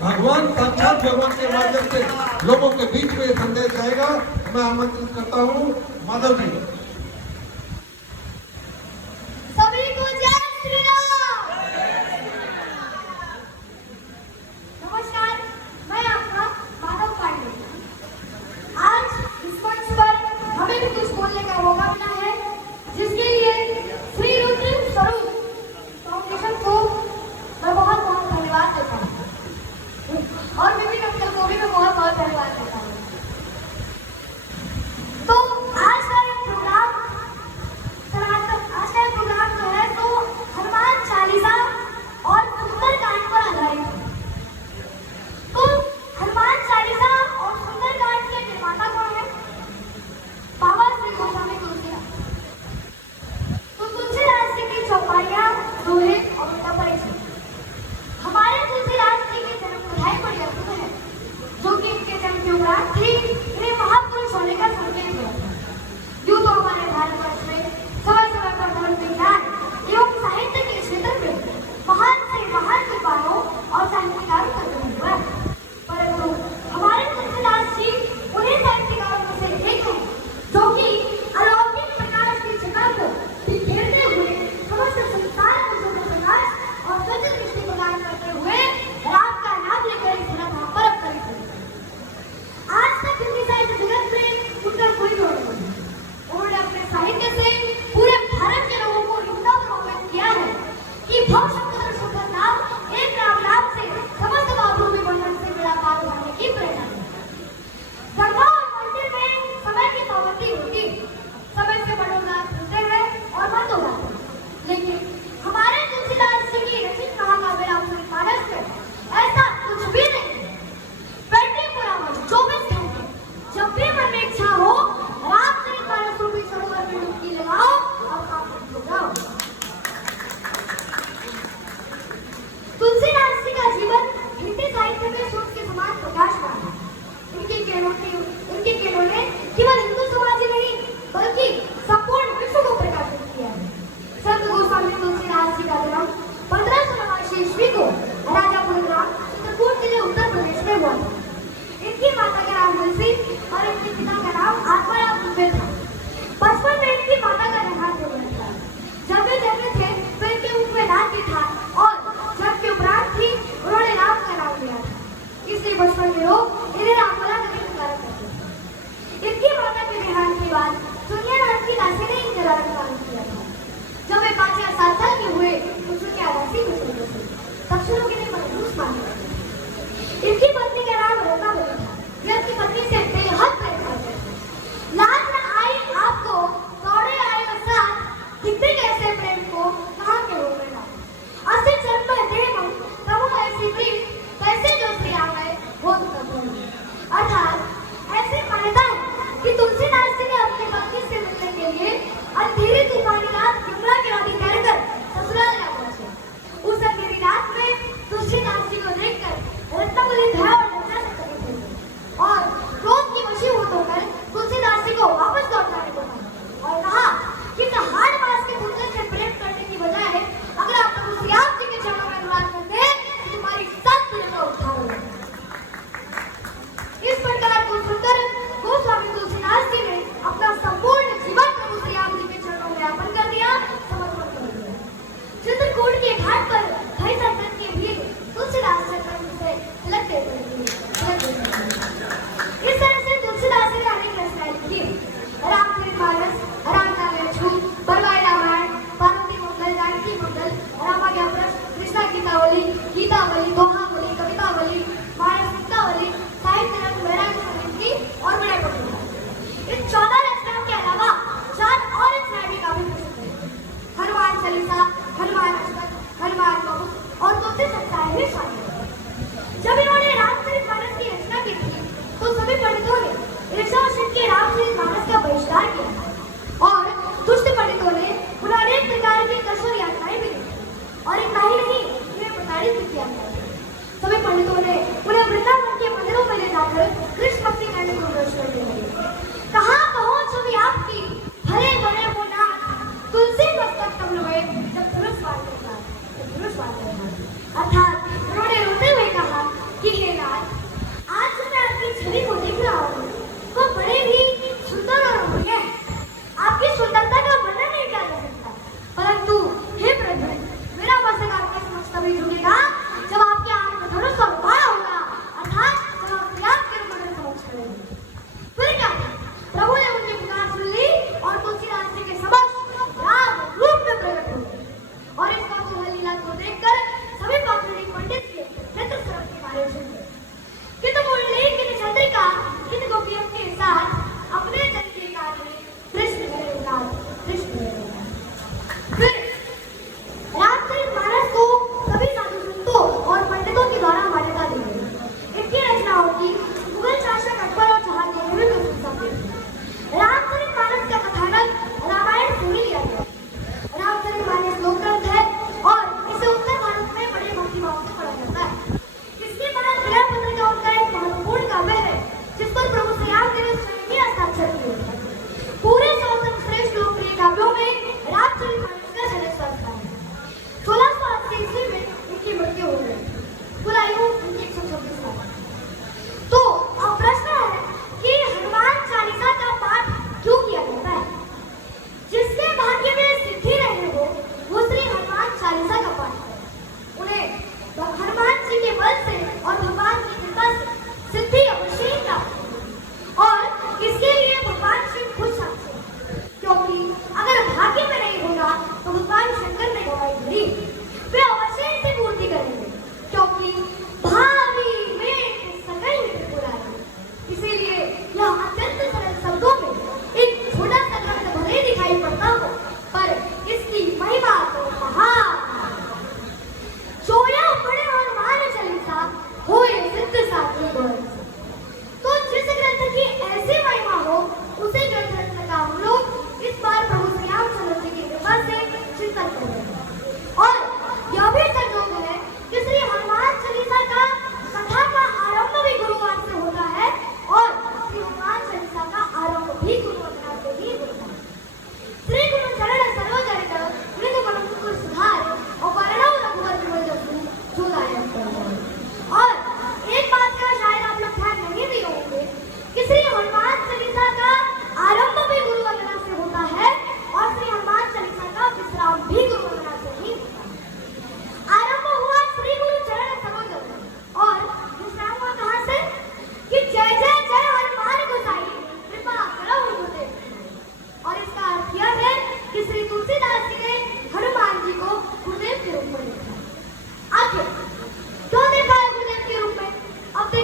भगवान साक्षात भगवान के माध्यम से लोगों के बीच में संदेश जाएगा। मैं आमंत्रित करता हूँ माधव जी। सभी को जय श्री राम। नमस्कार, मैं आपका माधव पांडे। आज इस मंच पर हमें भी कुछ बोलने का मौका मिला है, जिसके लिए श्री रुद्र स्वरूप फाउंडेशन को मैं बहुत बहुत धन्यवाद देता हूँ और विभिन्न अंकल को भी मैं बहुत बहुत धन्यवाद देता हूँ। तो आज का ये प्रोग्राम जो है तो हनुमान चालीसा और सुंदरकांड पर आधारित है। तो हनुमान चालीसा और सुंदरकांड के निर्माता कौन है? बाबा श्री गोस्वामी तुलसीदास। तो तुलसीदास जी की चौपाइयाँ, दोहे और उनका परिचय। हमारे तुलसीदास जी के जन्म बधाई बड़ी अद्भुत है, जो कि इनके जन्म के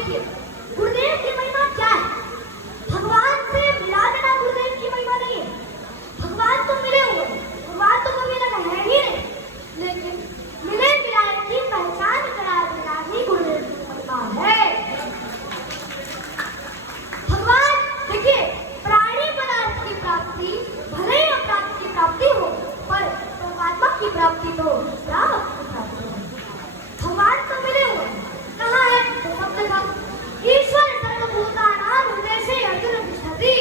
देखिए गुरुदेव की महिमा क्या है। भगवान से मिला देना गुरुदेव की महिमा नहीं है। भगवान तो मिले हुए, भगवान तो कभी लगा है ही नहीं, लेकिन मिले मिलाए की पहचान करा देना ही गुरुदेव की महिमा है। भगवान देखिए प्राणी पदार्थ की प्राप्ति भले ही अपराध की प्राप्ति हो, पर परमात्मा की प्राप्ति तो राम की प्राप्ति है। भगवान तो मिले हुए, कहाँ है तो सब जगह। ईश्वर सर्वभूतानां हृदये अर्जुन तिष्ठति।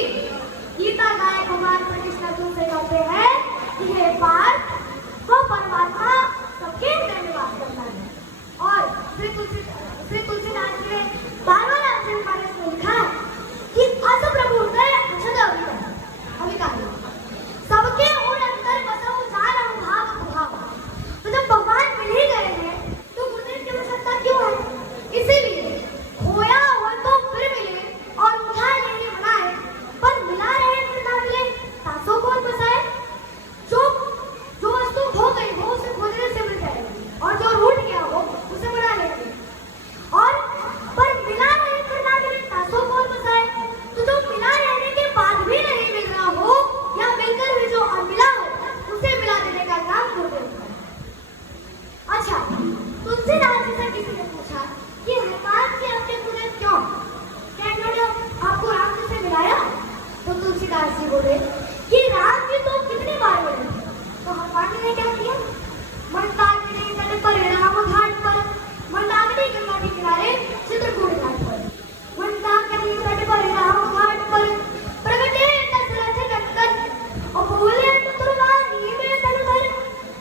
गीता गाय भगवान श्री कृष्ण अर्जुन से कहते हैं कि हे पार्थ, वो परमात्मा सबके हृदय में वास करता है। और श्री तुलसीदास जी ने 12वां अध्याय में लिखा है कि अस प्रभु हृदय अक्षद अविकार सबके उन अंतर बसहु जान अनुभाव भाव। तो जब भगवान मिल ही गए हैं तो गुरुदेव की आवश्यकता क्यों है। इसीलिए खोया हुआ तो फिर मिले और उठा नहीं बनाए, पर मिला रहे फिर ना मिले तासों कौन बसाए। जो वस्तु खो गई हो उसे खोजने से मिल जाएगी, और जो रूठ गया हो उसे बना लेंगे। और पर मिला रहे फिर ना मिले तासों कौन बसाए। तो जो मिला रहने के बाद भी नहीं मिल रहा हो या मिलकर भी जो अमिला हो उसे मिला देने का काम गुरुदेव का है। अच्छा, तुलसीदास जी से किसी ने पूछा कि हनुमान जी अपने गुरुदेव क्यों, क्या इन्होंने आपको राम जी से मिलाया। तो तुलसीदास जी बोले कि राम जी तो कितनी बार मिले, तो हनुमान जी ने क्या किया। मंदाकिनी तट पर राम घाट पर, मंदाकिनी गंगा के किनारे चित्रकूट घाट पर, मंदाकिनी तट पर राम घाट पर प्रगटे दशरथ नंदन और बोले मधुरवाणी में तन भर,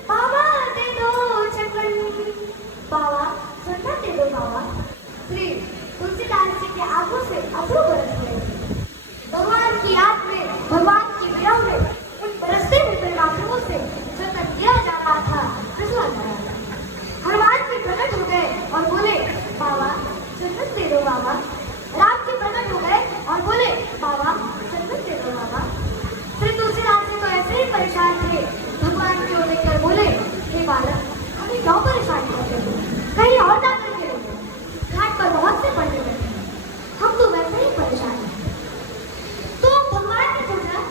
बाबा दे दो चकन, बाबा चंदन दे दो बाबा। श्री तुलसीदास जी के आंखों से अश्रु बरस गए। भगवान की याद में, भगवान की विरह में उन बरसते हुए आंखों से चंदन दिया जा रहा था, फिसला जा रहा था। हनुमान जी प्रकट हो गए और बोले बाबा चंदन दे दो बाबा। राम जी प्रकट हो गए और बोले बाबा चंदन दे दो बाबा। श्री तुलसीदास जी तो ऐसे ही परेशान थे, भगवान की ओर देखकर बोले हे बालक, हमें क्यों परेशान करते हो, कहीं और जाकर के रहो, घाट पर बहुत से पड़े हुए हैं, हम तो वैसे ही परेशान हैं। तो भगवान ने सोचा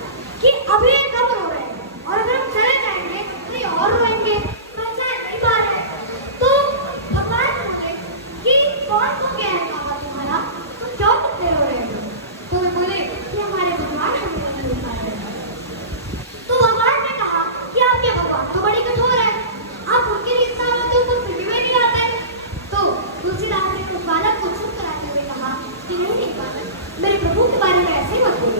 कि अभी ये कब रो रहे हैं, और अगर हम चले जाएंगे तो ये और रोएंगे, पहचान नहीं पा रहे। तो भगवान बोले कि कौन हो गया है बाबा तुम्हारा, तुम क्यों इतने रो रहे हो। तो वे बोले कि हमारे भगवान हमें नहीं मिल पा रहे। तो भगवान ने कहा कि आपके भगवान तो बड़ी कठोर है, आप उनके रिश्ता होते हो तो फिर भी वे नहीं आते। तो तुलसीदास ने उस बालक को चुप कराते हुए कहा कि नहीं बालक, मेरे प्रभु के बारे में ऐसे मत बोलो।